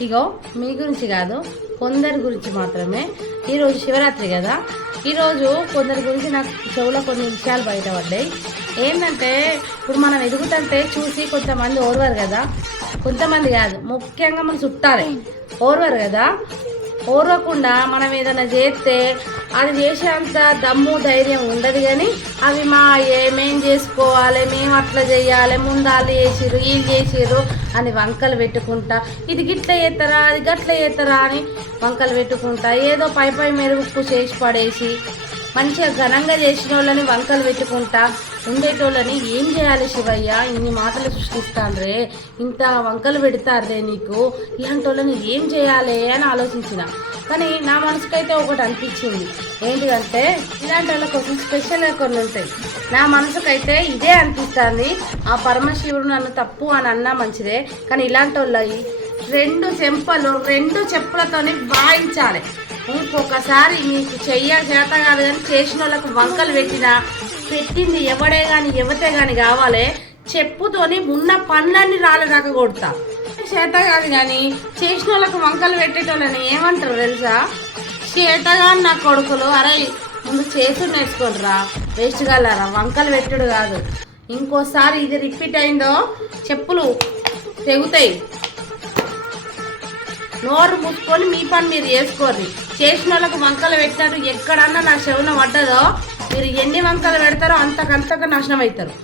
ఇగో మీ గురించి కాదు కొందరి గురించి మాత్రమే. ఈరోజు శివరాత్రి కదా. ఈరోజు కొందరి గురించి నాకు చెవులో కొన్ని విషయాలు బయటపడ్డాయి ఏంటంటే ఇప్పుడు మనం ఎదుగుతుంటే చూసి కొంతమంది ఓర్వరు కదా. కొంతమంది కాదు ముఖ్యంగా మన చుట్టాలే. ఓర్వరు కదా. ఓర్వకుండా మనం ఏదైనా చేస్తే అది చేసేంత దమ్ము ధైర్యం ఉండదు కానీ అవి మా ఏమేం చేసుకోవాలి మేము అట్లా చేయాలి ముందు వాళ్ళు చేసిర్రు వీళ్ళు చేసిర్రు అని వంకలు పెట్టుకుంటా. ఇది గిట్ల చేస్తారా అది గట్ల చేస్తారా అని వంకలు పెట్టుకుంటా. ఏదో పై పై మెరుగుకు చేసి పడేసి మంచిగా ఘనంగా చేసిన వాళ్ళని వంకలు పెట్టుకుంటా. ఉండేటోళ్ళని ఏం చేయాలి శివయ్య? ఇన్ని మాటలు సృష్టిస్తాండ్రే. ఇంత వంకలు పెడతారే నీకు. ఇలాంటి వాళ్ళని ఏం చేయాలి అని ఆలోచించిన. కానీ నా మనసుకైతే ఒకటి అనిపించింది. ఏంటిదంటే ఇలాంటి వాళ్ళ కోసం స్పెషల్గా కొన్ని ఉంటాయి. నా మనసుకైతే ఇదే అనిపిస్తుంది. ఆ పరమశివుడు నన్ను తప్పు అని అన్నా మంచిదే కానీ ఇలాంటి వాళ్ళవి రెండు చెంపలు రెండు చెప్పులతోని వాయించాలి. ఇంకొకసారి మీకు చెయ్య చేత కాదు కానీ చేసిన వాళ్ళకు వంకలు పెట్టినా పెట్టింది ఎవడే కానీ ఎవతే కానీ కావాలి చెప్పుతోని ఉన్న పనులన్నీ రాళ్ళ దాకా కొడతా. చేత కాదు కానీ చేసిన వాళ్ళకు వంకలు పెట్టేటోళ్ళని ఏమంటారు తెలుసా? చేతగా నా కొడుకులు అరే ముందు చేసి నేర్చుకోండిరా వేస్ట్ కాలరా వంకలు పెట్టుడు కాదు. ఇంకోసారి ఇది రిపీట్ అయిందో చెప్పులు తెగుతాయి. నోరు మూసుకొని మీ పని మీరు చేసుకోర్రి. చేసిన వాళ్ళకు వంకలు పెట్టినట్టు ఎక్కడన్నా నా చెవున పడ్డదో మీరు ఎన్ని వంకలు పెడతారో అంతకంతకు నాశనం అవుతారు